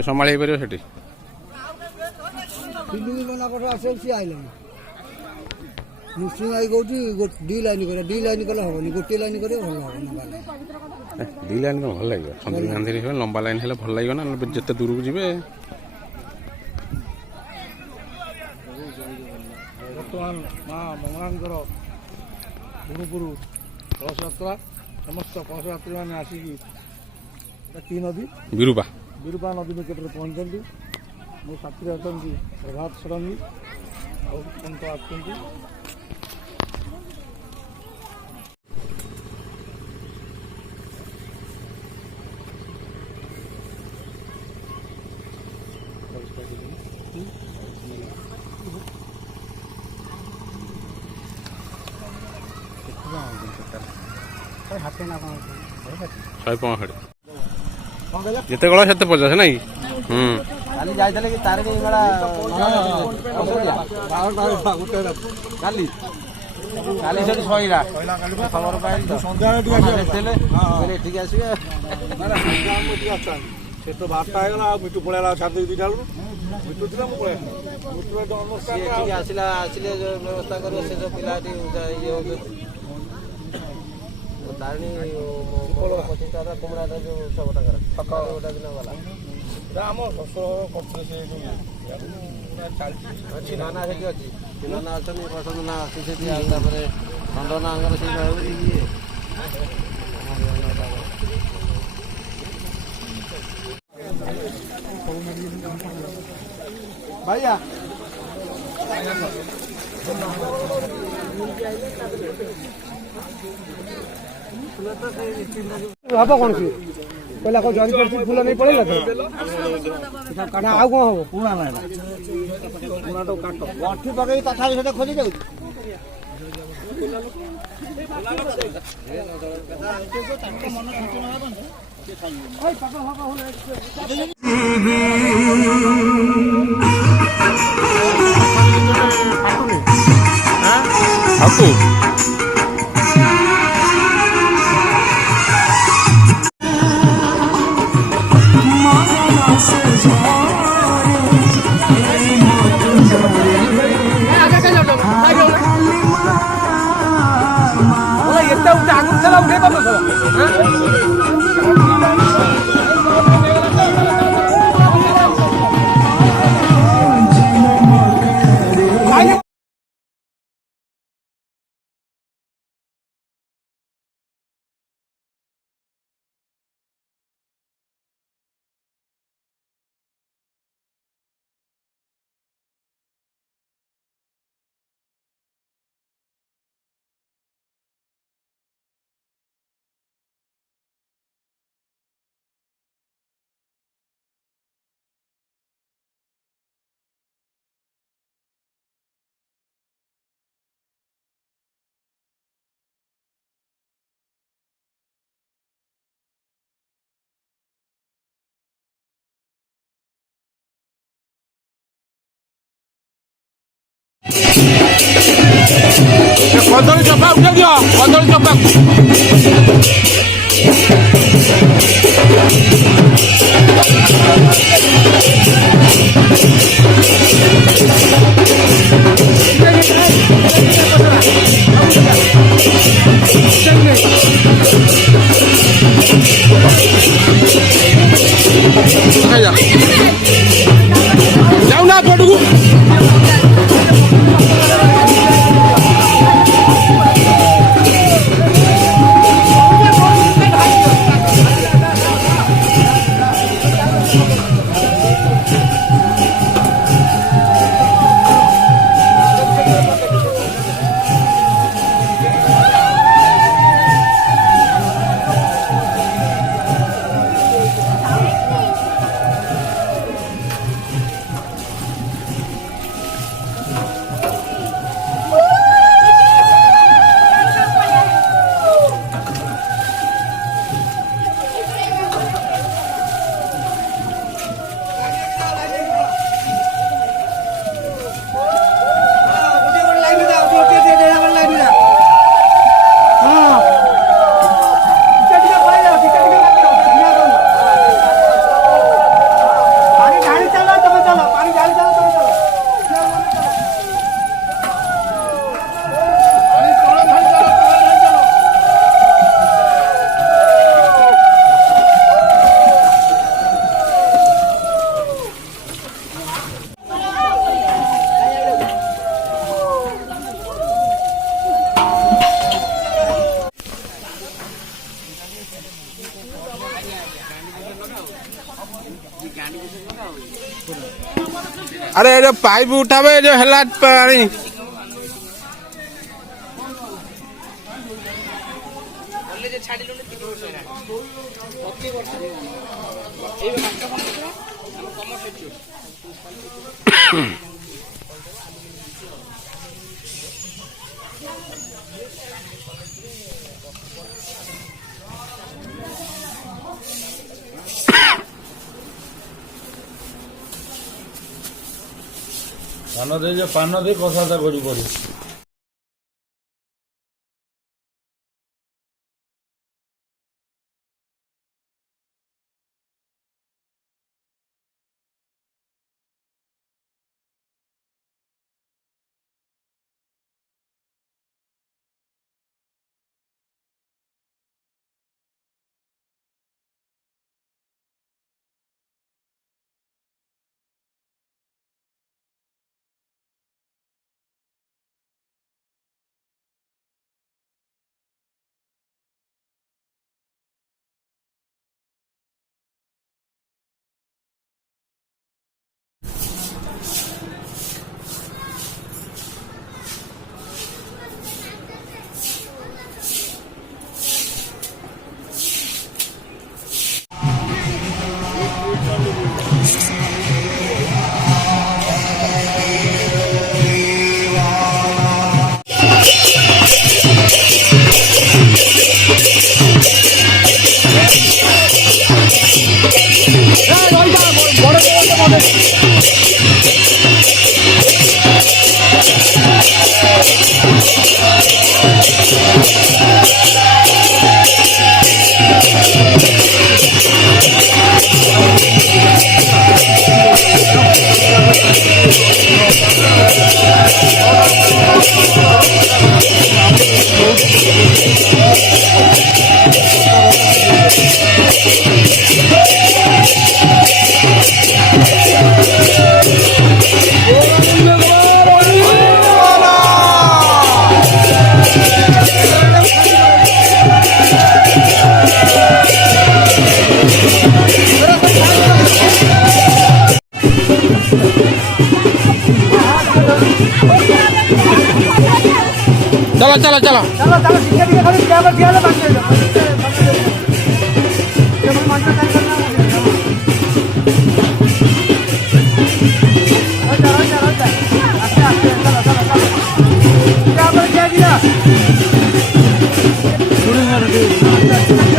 संभाई पार से मुस्लिम आई कौटी डी लाइन करे कले हेनी गोटे लाइन करे भल दी लाइन कौन भल लगे चंद्र गांधी लंबा लाइन है भल लगे ना जिते दूर को जी बर्तमान माँ मंगलांकर गुरुपुर कलश यात्रा समस्त कलश यात्री मैंने आसिक कि नदी विरूपा विरूपा नदी निकट में पहुँचती मो साथी अच्छा प्रभात षडंगी और आसती जिते गला से पचास ना काली जाइले कि तारिणी मेला काली काली से सईला खबर पाइल तो संध्या ठीक आसबे से तो बारटा होगा मिटू पड़ेगा छात्र दुईटा मिटू थी मुझे मिटू आसला आसिले व्यवस्था कर पिला ये तारिणी पचिशा कुमड़ा जो सबटा सका गोटा दिन गला आम शशुर चिन्हना से अच्छी चिन्हना अच्छा पसंद ना अच्छी से चंदना से भैया हब कौन सी पहला को जॉइन कर फूल नहीं पड़ेगा तो ना आउ कौन हम पुणा ना पुणा तो काट गठी पकई तथापि सेटा खोली जाउ କଦଳୀ ଚୋପା ଉଠେଇ ଦିଅ କଦଳୀ ଚୋପା ଯାଉନା ପଟକୁ अरे जो पाइप उठावे जो हेला पानी पान दे कथबार्ता करी पड़े चलो चलो चलो चलो चलो ठीक है खाली क्या कर दिया बाकी है जब मंत्र टाइम करना है चलो चलो चलो आस्ते आस्ते चलो चलो चलो क्या कर दिया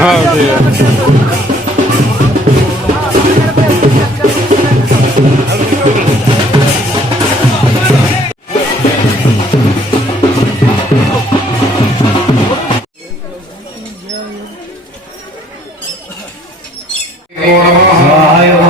हाँ ठीक है सहाय